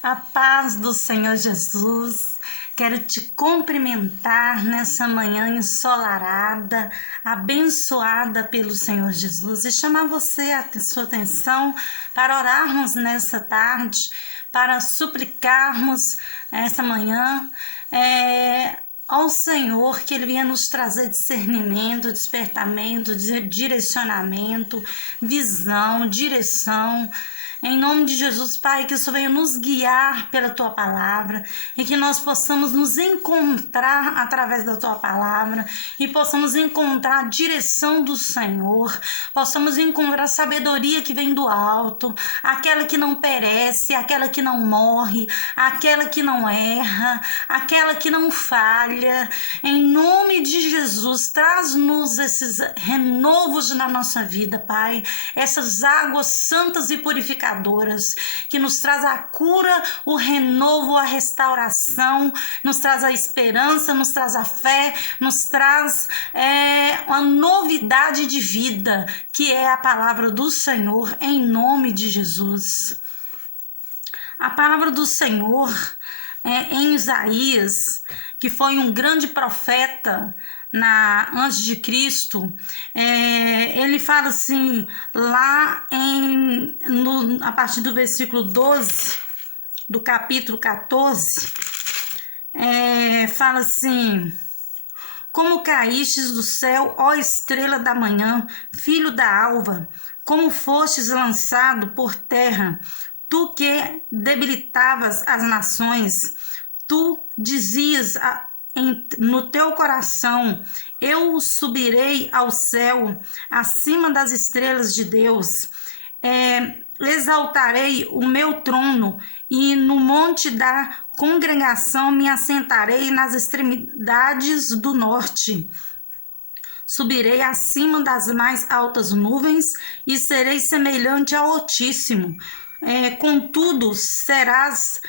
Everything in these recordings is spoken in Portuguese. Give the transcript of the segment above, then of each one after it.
A paz do Senhor Jesus. Quero te cumprimentar nessa manhã ensolarada, abençoada pelo Senhor Jesus, e chamar você a sua atenção para orarmos nessa tarde, para suplicarmos essa manhã ao Senhor que Ele venha nos trazer discernimento, despertamento, direcionamento, visão, direção. Em nome de Jesus, Pai, que o Senhor venha nos guiar pela Tua Palavra e que nós possamos nos encontrar através da Tua Palavra e possamos encontrar a direção do Senhor, possamos encontrar a sabedoria que vem do alto, aquela que não perece, aquela que não morre, aquela que não erra, aquela que não falha. Em nome de Jesus, traz-nos esses renovos na nossa vida, Pai, essas águas santas e purificadoras que nos traz a cura, o renovo, a restauração, nos traz a esperança, nos traz a fé, nos traz uma novidade de vida, que é a palavra do Senhor, em nome de Jesus. A palavra do Senhor em Isaías, que foi um grande profeta antes de Cristo, ele fala assim, lá a partir do versículo 12, do capítulo 14, fala assim: como caístes do céu, ó estrela da manhã, filho da alva, como fostes lançado por terra, tu que debilitavas as nações, tu dizias no teu coração: eu subirei ao céu, acima das estrelas de Deus, exaltarei o meu trono e no monte da congregação me assentarei nas extremidades do norte. Subirei acima das mais altas nuvens e serei semelhante ao Altíssimo. Contudo, serás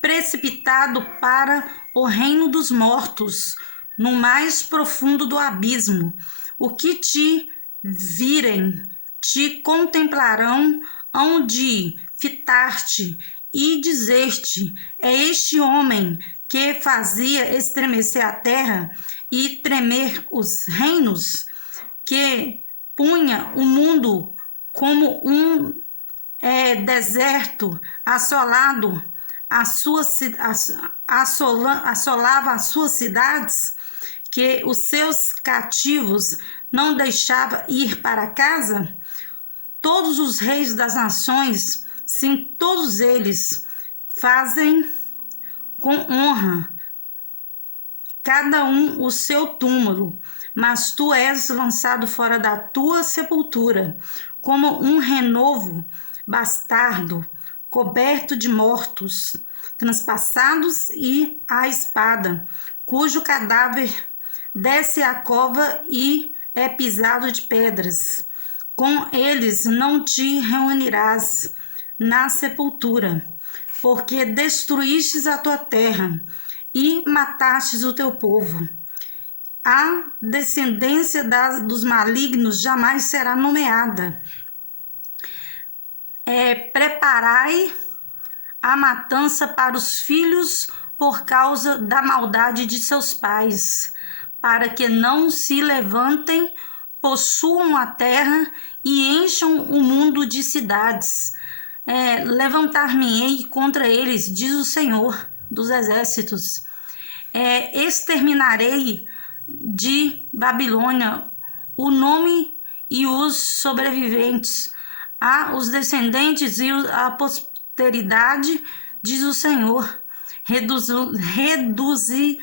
precipitado para o reino dos mortos, no mais profundo do abismo. O que te virem, te contemplarão, hão de fitar-te e dizer-te: é este homem que fazia estremecer a terra e tremer os reinos, que punha o mundo como um deserto assolado, assolava as suas cidades, que os seus cativos não deixava ir para casa? Todos os reis das nações, sim, todos eles fazem com honra, cada um o seu túmulo, mas tu és lançado fora da tua sepultura, como um renovo bastardo, coberto de mortos, transpassados e a espada, cujo cadáver desce à cova e é pisado de pedras. Com eles não te reunirás na sepultura, porque destruístes a tua terra e matastes o teu povo. A descendência dos malignos jamais será nomeada. Preparai a matança para os filhos por causa da maldade de seus pais, para que não se levantem, possuam a terra e encham o mundo de cidades. Levantar-me-ei contra eles, diz o Senhor dos exércitos. Exterminarei de Babilônia o nome e os sobreviventes, os descendentes e a posteridade, diz o Senhor. Reduzi-la-ei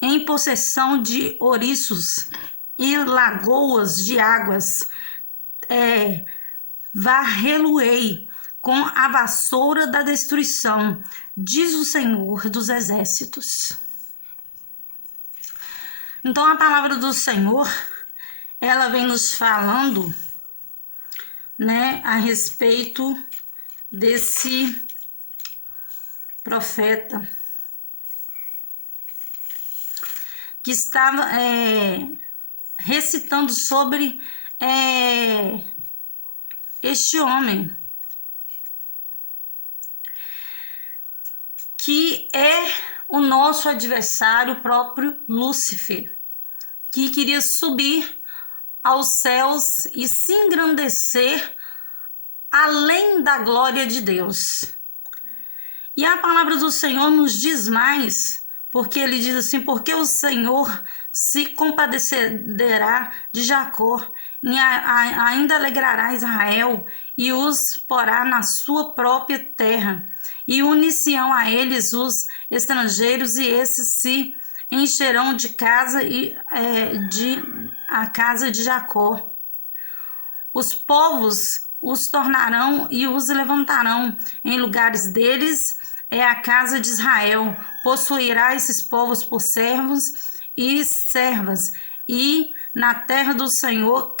em possessão de ouriços e lagoas de águas, varrê-lo-ei com a vassoura da destruição, diz o Senhor dos exércitos. Então a palavra do Senhor, ela vem nos falando, a respeito desse profeta que estava recitando sobre este homem que é o nosso adversário, o próprio Lúcifer, que queria subir aos céus e se engrandecer além da glória de Deus. E a palavra do Senhor nos diz mais, porque ele diz assim: porque o Senhor se compadecerá de Jacó, e ainda alegrará Israel, e os porá na sua própria terra, e unir-se-ão a eles os estrangeiros, e esses se encherão de casa a casa de Jacó. Os povos os tornarão e os levantarão em lugares deles, é a casa de Israel. Possuirá esses povos por servos e servas, e na terra do Senhor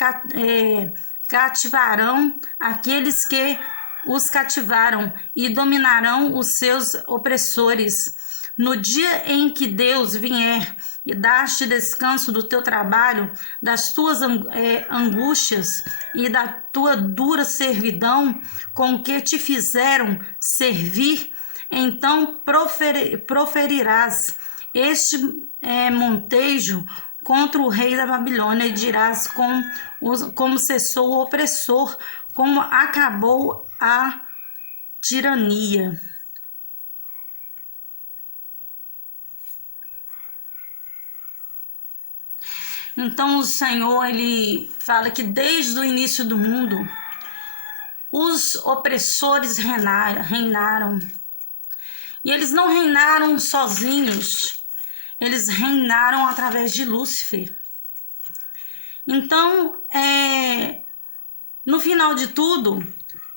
cativarão aqueles que os cativaram, e dominarão os seus opressores. No dia em que Deus vier e dar-te descanso do teu trabalho, das tuas angústias e da tua dura servidão com que te fizeram servir, então proferirás este montejo contra o rei da Babilônia, e dirás como cessou o opressor, como acabou a tirania. Então o Senhor, ele fala que desde o início do mundo, os opressores reinaram. E eles não reinaram sozinhos, eles reinaram através de Lúcifer. Então, no final de tudo,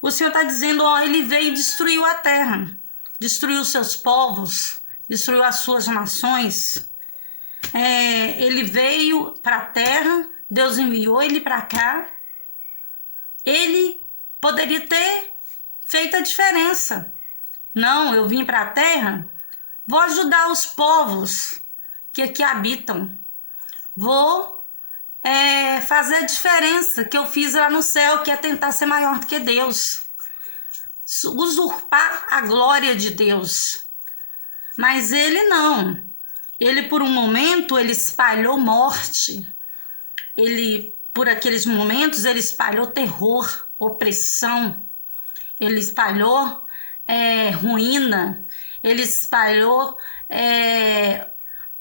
o Senhor está dizendo, ele veio e destruiu a terra, destruiu seus povos, destruiu as suas nações. Ele veio para a terra, Deus enviou ele para cá. Ele poderia ter feito a diferença. Não, eu vim para a terra, vou ajudar os povos que aqui habitam. Vou fazer a diferença que eu fiz lá no céu, que é tentar ser maior do que Deus. Usurpar a glória de Deus. Mas ele não. Ele, por um momento, ele espalhou morte. Ele, por aqueles momentos, ele espalhou terror, opressão. Ele espalhou ruína. Ele espalhou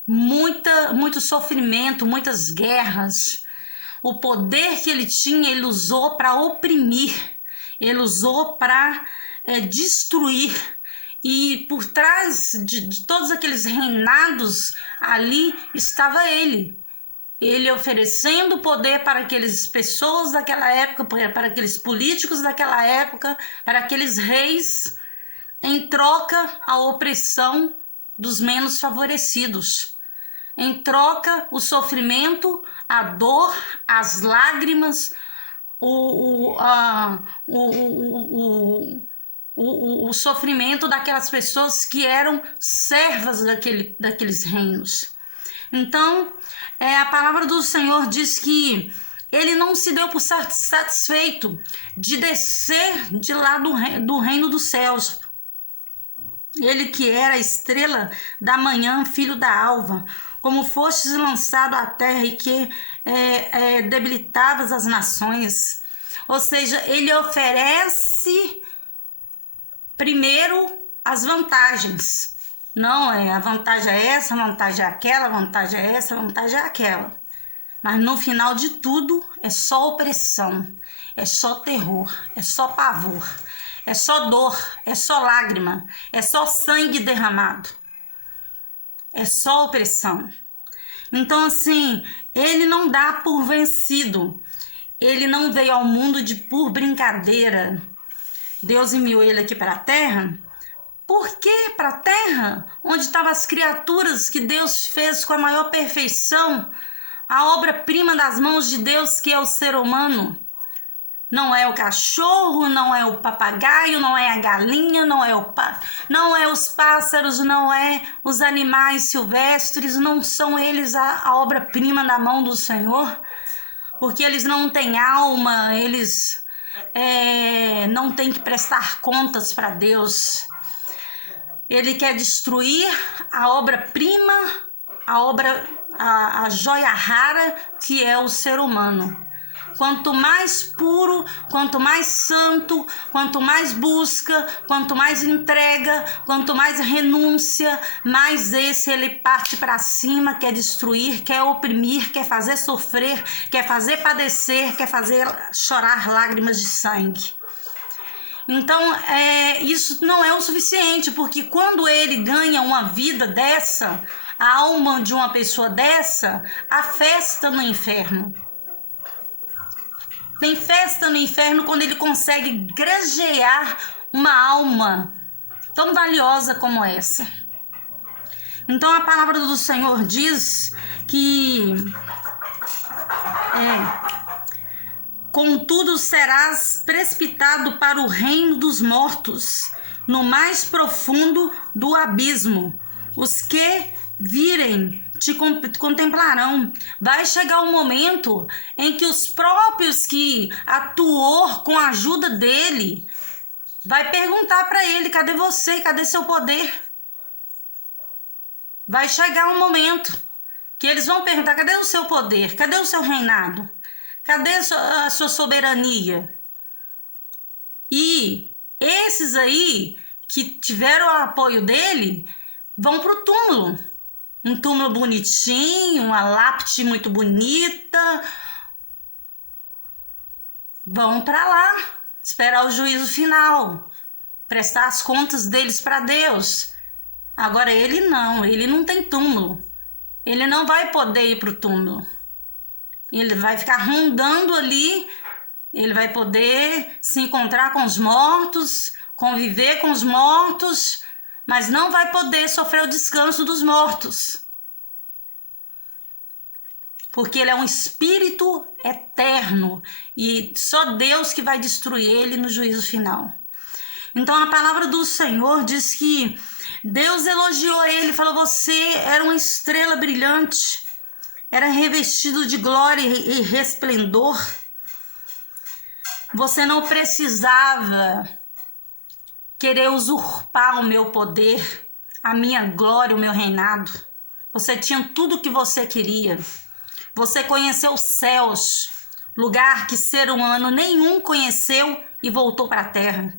muito sofrimento, muitas guerras. O poder que ele tinha, ele usou para oprimir. Ele usou para destruir. E por trás de todos aqueles reinados, ali estava ele. Ele oferecendo poder para aquelas pessoas daquela época, para aqueles políticos daquela época, para aqueles reis, em troca a opressão dos menos favorecidos. Em troca o sofrimento, a dor, as lágrimas, o sofrimento daquelas pessoas que eram servas daqueles reinos. Então, a palavra do Senhor diz que ele não se deu por satisfeito de descer de lá do reino dos céus. Ele que era a estrela da manhã, filho da alva, como fostes lançado à terra e que debilitavas as nações. Ou seja, ele oferece primeiro as vantagens. Não a vantagem é essa, a vantagem é aquela, a vantagem é essa, a vantagem é aquela. Mas no final de tudo é só opressão, é só terror, é só pavor, é só dor, é só lágrima, é só sangue derramado. É só opressão. Então, assim, ele não dá por vencido. Ele não veio ao mundo por brincadeira. Deus enviou ele aqui para a terra. Por que para a terra? Onde estavam as criaturas que Deus fez com a maior perfeição. A obra-prima das mãos de Deus, que é o ser humano. Não é o cachorro, não é o papagaio, não é a galinha, não é os pássaros, não é os animais silvestres, não são eles a obra-prima da mão do Senhor, porque eles não têm alma, eles não têm que prestar contas para Deus. Ele quer destruir a obra-prima, a joia rara que é o ser humano. Quanto mais puro, quanto mais santo, quanto mais busca, quanto mais entrega, quanto mais renúncia, mais esse ele parte para cima, quer destruir, quer oprimir, quer fazer sofrer, quer fazer padecer, quer fazer chorar lágrimas de sangue. Então, isso não é o suficiente, porque quando ele ganha uma vida dessa, a alma de uma pessoa dessa, há festa no inferno. Tem festa no inferno quando ele consegue granjear uma alma tão valiosa como essa. Então a palavra do Senhor diz que contudo serás precipitado para o reino dos mortos, no mais profundo do abismo. Os que virem te contemplarão. Vai chegar um momento em que os próprios que atuou com a ajuda dele vai perguntar para ele: cadê você? Cadê seu poder? Vai chegar um momento que eles vão perguntar: cadê o seu poder? Cadê o seu reinado? Cadê a sua soberania? E esses aí que tiveram o apoio dele vão para o túmulo. Um túmulo bonitinho, uma lápide muito bonita. Vão para lá, esperar o juízo final, prestar as contas deles para Deus. Agora ele não tem túmulo. Ele não vai poder ir para o túmulo. Ele vai ficar rondando ali, ele vai poder se encontrar com os mortos, conviver com os mortos, mas não vai poder sofrer o descanso dos mortos. Porque ele é um espírito eterno e só Deus que vai destruir ele no juízo final. Então a palavra do Senhor diz que Deus elogiou ele, falou: você era uma estrela brilhante, era revestido de glória e resplendor. Você não precisava querer usurpar o meu poder, a minha glória, o meu reinado. Você tinha tudo o que você queria. Você conheceu os céus, lugar que ser humano nenhum conheceu, e voltou para a terra.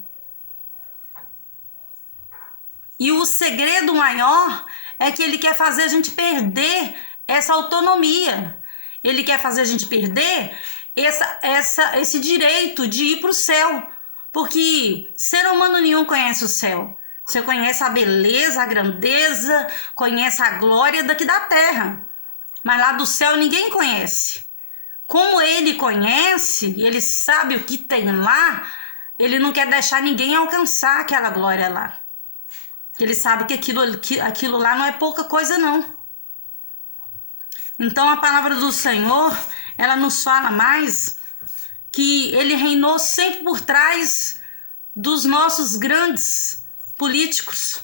E o segredo maior é que ele quer fazer a gente perder essa autonomia. Ele quer fazer a gente perder esse direito de ir para o céu. Porque ser humano nenhum conhece o céu. Você conhece a beleza, a grandeza, conhece a glória daqui da terra. Mas lá do céu ninguém conhece. Como ele conhece, ele sabe o que tem lá, ele não quer deixar ninguém alcançar aquela glória lá. Ele sabe que aquilo lá não é pouca coisa, não. Então a palavra do Senhor, ela nos fala mais que ele reinou sempre por trás dos nossos grandes políticos.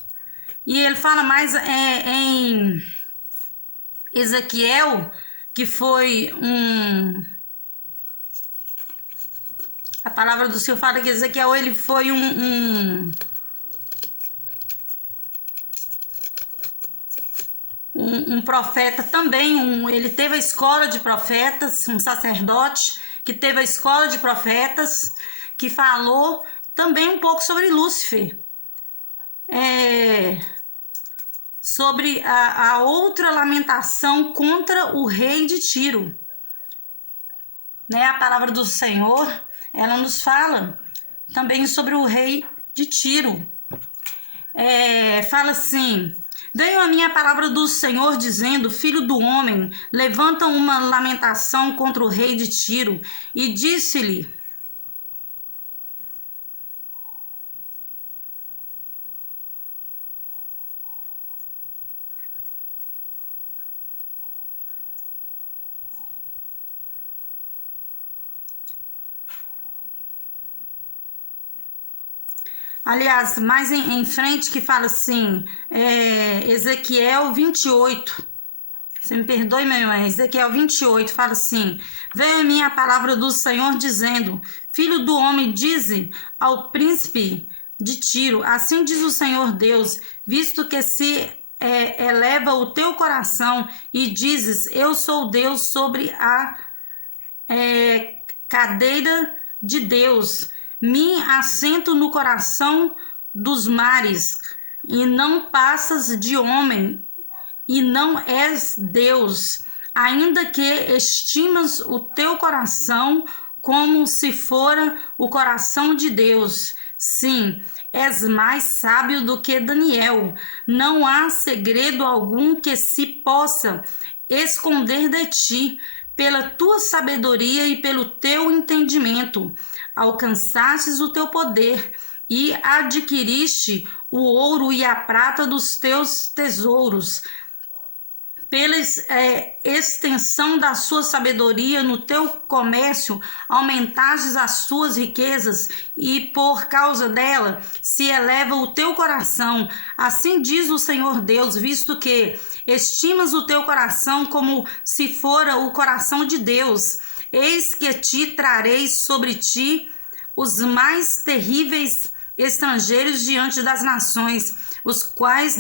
E ele fala mais em Ezequiel, que foi a palavra do Senhor fala que Ezequiel ele foi um profeta também, ele teve a escola de profetas, um sacerdote que teve a escola de profetas, que falou também um pouco sobre Lúcifer, sobre a outra lamentação contra o rei de Tiro. Né? A palavra do Senhor, ela nos fala também sobre o rei de Tiro. Fala assim: veio a minha palavra do Senhor dizendo: filho do homem, levanta uma lamentação contra o rei de Tiro. E disse-lhe: aliás, mais em frente que fala assim, Ezequiel 28, você me perdoe, meu irmão, Ezequiel 28 fala assim: veio a mim a palavra do Senhor dizendo: filho do homem, dize ao príncipe de Tiro. Assim diz o Senhor Deus, visto que se eleva o teu coração e dizes, eu sou Deus sobre a cadeira de Deus, me assento no coração dos mares, e não passas de homem, e não és Deus, ainda que estimas o teu coração como se fora o coração de Deus. Sim, és mais sábio do que Daniel. Não há segredo algum que se possa esconder de ti. Pela tua sabedoria e pelo teu entendimento, alcançastes o teu poder e adquiriste o ouro e a prata dos teus tesouros. Pela extensão da sua sabedoria no teu comércio, aumentastes as suas riquezas, e por causa dela se eleva o teu coração. Assim diz o Senhor Deus, visto que estimas o teu coração como se fora o coração de Deus. Eis que te trarei sobre ti os mais terríveis estrangeiros diante das nações, os quais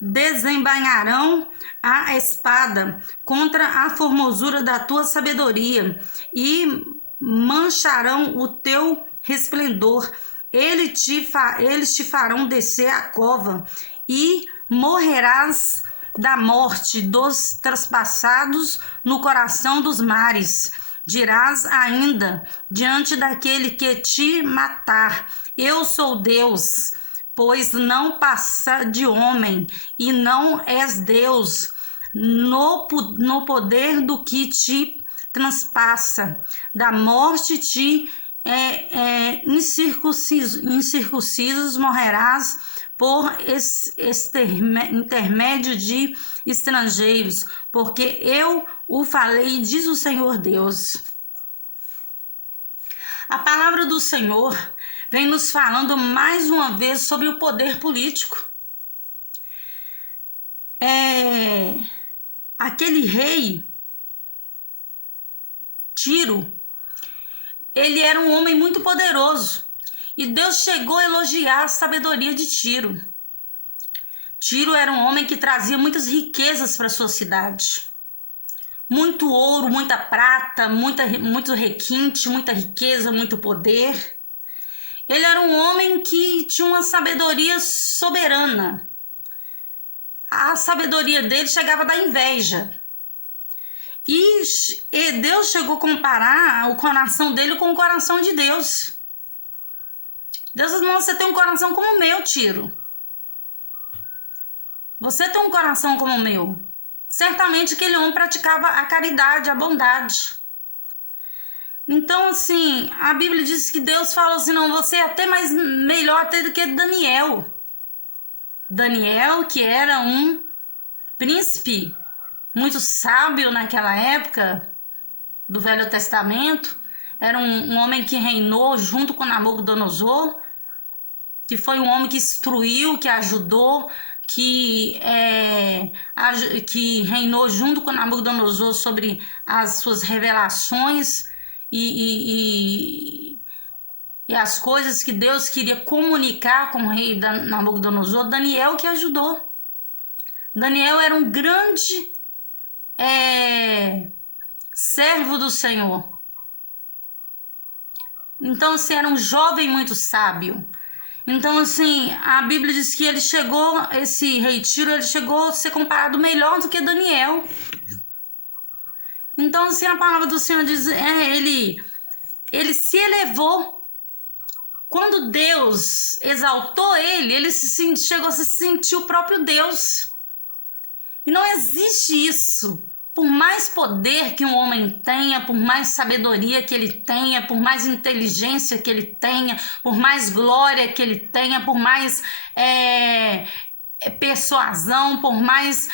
desembainharão a espada contra a formosura da tua sabedoria e mancharão o teu resplendor. Eles te farão descer a cova e morrerás da morte dos traspassados no coração dos mares. Dirás ainda diante daquele que te matar, eu sou Deus, pois não passa de homem, e não és Deus, no poder do que te transpassa, da morte te incircuncisos morrerás por intermédio de estrangeiros, porque eu o falei, diz o Senhor Deus. A palavra do Senhor vem nos falando mais uma vez sobre o poder político. Aquele rei, Tiro, ele era um homem muito poderoso, e Deus chegou a elogiar a sabedoria de Tiro. Tiro era um homem que trazia muitas riquezas para sua cidade. Muito ouro, muita prata, muito requinte, muita riqueza, muito poder. Ele era um homem que tinha uma sabedoria soberana. A sabedoria dele chegava da inveja. E Deus chegou a comparar o coração dele com o coração de Deus. Deus falou, você tem um coração como o meu, Tiro. Você tem um coração como o meu. Certamente aquele homem praticava a caridade, a bondade. Então, assim, a Bíblia diz que Deus fala assim, não, você é até melhor até do que Daniel. Daniel, que era um príncipe muito sábio naquela época do Velho Testamento, era um homem que reinou junto com Nabucodonosor, que foi um homem que instruiu, que ajudou, que reinou junto com Nabucodonosor sobre as suas revelações e as coisas que Deus queria comunicar com o rei Nabucodonosor. Daniel que ajudou. Daniel era um grande servo do Senhor. Então, assim, era um jovem muito sábio. Então, assim, a Bíblia diz que esse rei Tiro, ele chegou a ser comparado melhor do que Daniel. Então, assim, a palavra do Senhor diz, ele se elevou. Quando Deus exaltou ele chegou a se sentir o próprio Deus. E não existe isso. Por mais poder que um homem tenha, por mais sabedoria que ele tenha, por mais inteligência que ele tenha, por mais glória que ele tenha, por mais persuasão, por mais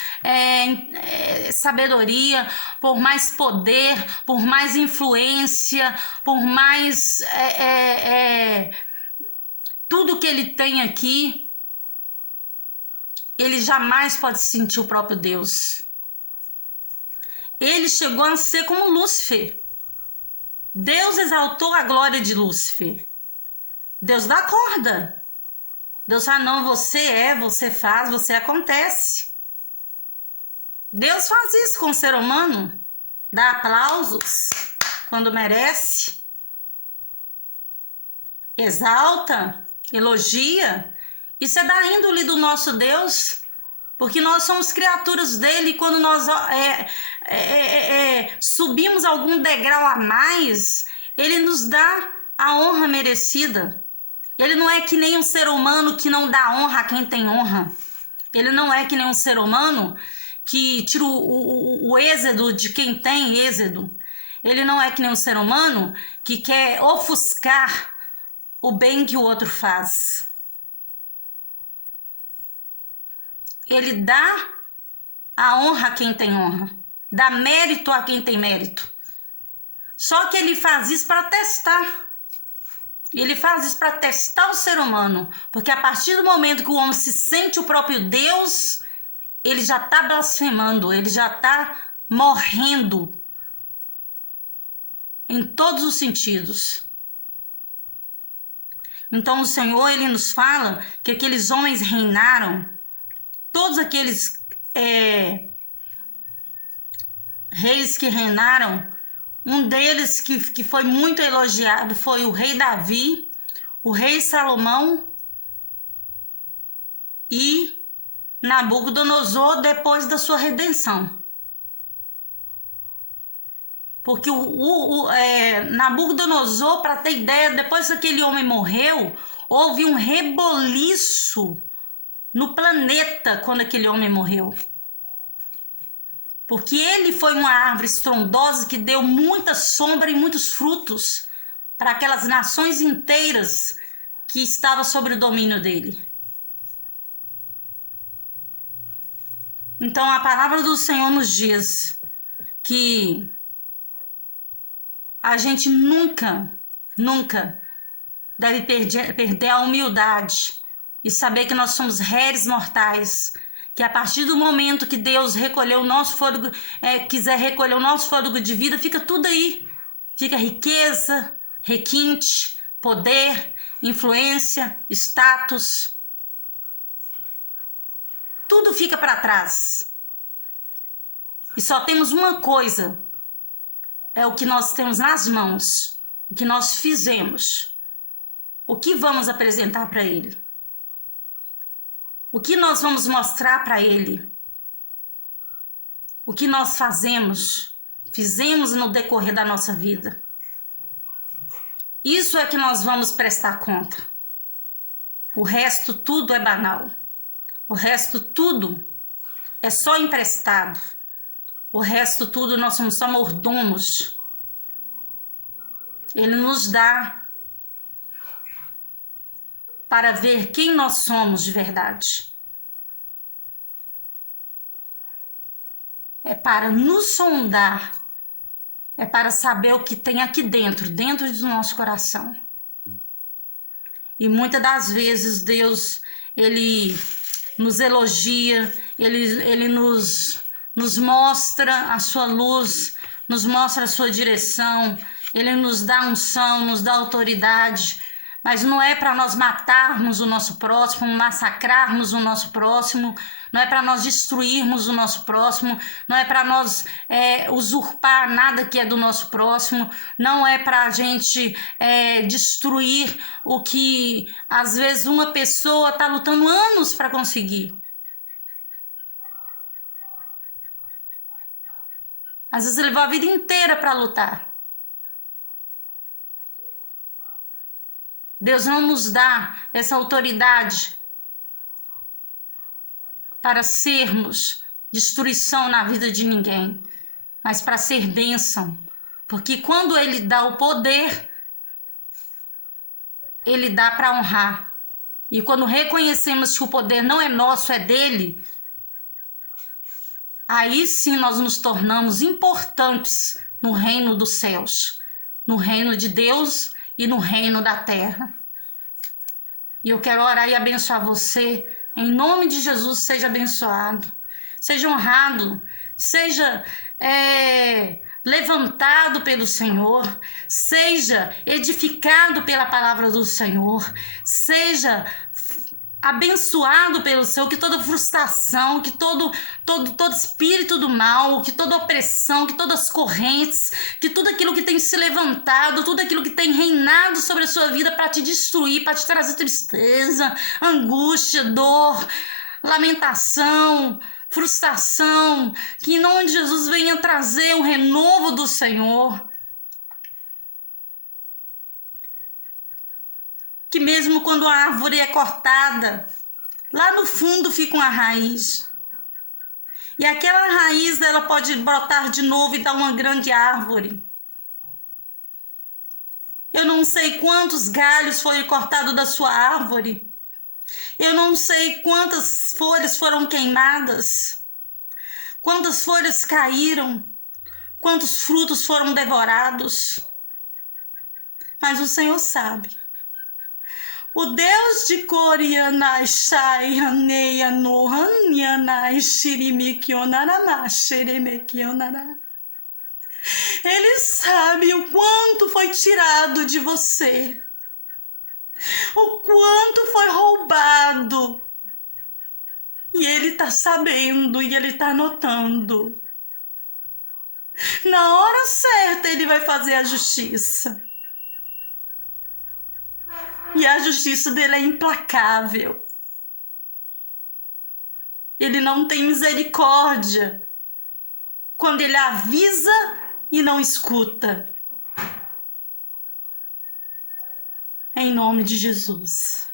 sabedoria, por mais poder, por mais influência, por mais tudo que ele tem aqui, ele jamais pode sentir o próprio Deus. Ele chegou a ser como Lúcifer. Deus exaltou a glória de Lúcifer. Deus dá corda. Deus fala, não, você faz, você acontece. Deus faz isso com o ser humano. Dá aplausos quando merece. Exalta, elogia. Isso é da índole do nosso Deus. Porque nós somos criaturas dele. E quando nós subimos algum degrau a mais, ele nos dá a honra merecida. Ele não é que nem um ser humano que não dá honra a quem tem honra. Ele não é que nem um ser humano que tira o êxodo de quem tem êxodo. Ele não é que nem um ser humano que quer ofuscar o bem que o outro faz. Ele dá a honra a quem tem honra. Dá mérito a quem tem mérito. Só que ele faz isso para testar. Ele faz isso para testar o ser humano. Porque a partir do momento que o homem se sente o próprio Deus, ele já está blasfemando, ele já está morrendo em todos os sentidos. Então o Senhor, ele nos fala que aqueles homens reinaram, todos aqueles reis que reinaram. Um deles que foi muito elogiado foi o rei Davi, o rei Salomão e Nabucodonosor depois da sua redenção. Porque Nabucodonosor, para ter ideia, depois que aquele homem morreu, houve um reboliço no planeta quando aquele homem morreu. Porque ele foi uma árvore estrondosa que deu muita sombra e muitos frutos para aquelas nações inteiras que estavam sob o domínio dele. Então a palavra do Senhor nos diz que a gente nunca deve perder a humildade e saber que nós somos réis mortais. Que a partir do momento que Deus recolher o nosso fôlego, quiser recolher o nosso fôlego de vida, fica tudo aí. Fica riqueza, requinte, poder, influência, status. Tudo fica para trás. E só temos uma coisa. É o que nós temos nas mãos. O que nós fizemos. O que vamos apresentar para Ele. O que nós vamos mostrar para Ele? O que nós fizemos no decorrer da nossa vida. Isso é que nós vamos prestar conta. O resto tudo é banal. O resto tudo é só emprestado. O resto tudo nós somos só mordomos. Ele nos dá para ver quem nós somos de verdade. É para nos sondar. É para saber o que tem aqui dentro do nosso coração. E muitas das vezes Deus, Ele nos elogia, Ele nos mostra a sua luz, nos mostra a sua direção, Ele nos dá unção, nos dá autoridade. Mas não é para nós matarmos o nosso próximo, massacrarmos o nosso próximo, não é para nós destruirmos o nosso próximo, não é para nós usurpar nada que é do nosso próximo, não é para a gente destruir o que às vezes uma pessoa está lutando anos para conseguir. Às vezes ele levou a vida inteira para lutar. Deus não nos dá essa autoridade para sermos destruição na vida de ninguém, mas para ser bênção. Porque quando Ele dá o poder, Ele dá para honrar. E quando reconhecemos que o poder não é nosso, é dele, aí sim nós nos tornamos importantes no reino dos céus, no reino de Deus e no reino da terra. E eu quero orar e abençoar você. Em nome de Jesus, seja abençoado. Seja honrado. Seja levantado pelo Senhor, seja edificado pela palavra do Senhor, seja abençoado pelo Senhor, que toda frustração, que todo espírito do mal, que toda opressão, que todas as correntes, que tudo aquilo que tem se levantado, tudo aquilo que tem reinado sobre a sua vida para te destruir, para te trazer tristeza, angústia, dor, lamentação, frustração, que em nome de Jesus venha trazer o renovo do Senhor. Que mesmo quando a árvore é cortada, lá no fundo fica uma raiz. E aquela raiz ela pode brotar de novo e dar uma grande árvore. Eu não sei quantos galhos foram cortados da sua árvore. Eu não sei quantas folhas foram queimadas, quantas folhas caíram, quantos frutos foram devorados. Mas o Senhor sabe. O Deus de Corianai, Shai, Haneia, Nohan, Yanai, Shirimikionarama, Xeremekionara. Ele sabe o quanto foi tirado de você, o quanto foi roubado. E Ele está sabendo e Ele está notando. Na hora certa Ele vai fazer a justiça. E a justiça dele é implacável. Ele não tem misericórdia quando ele avisa e não escuta. Em nome de Jesus.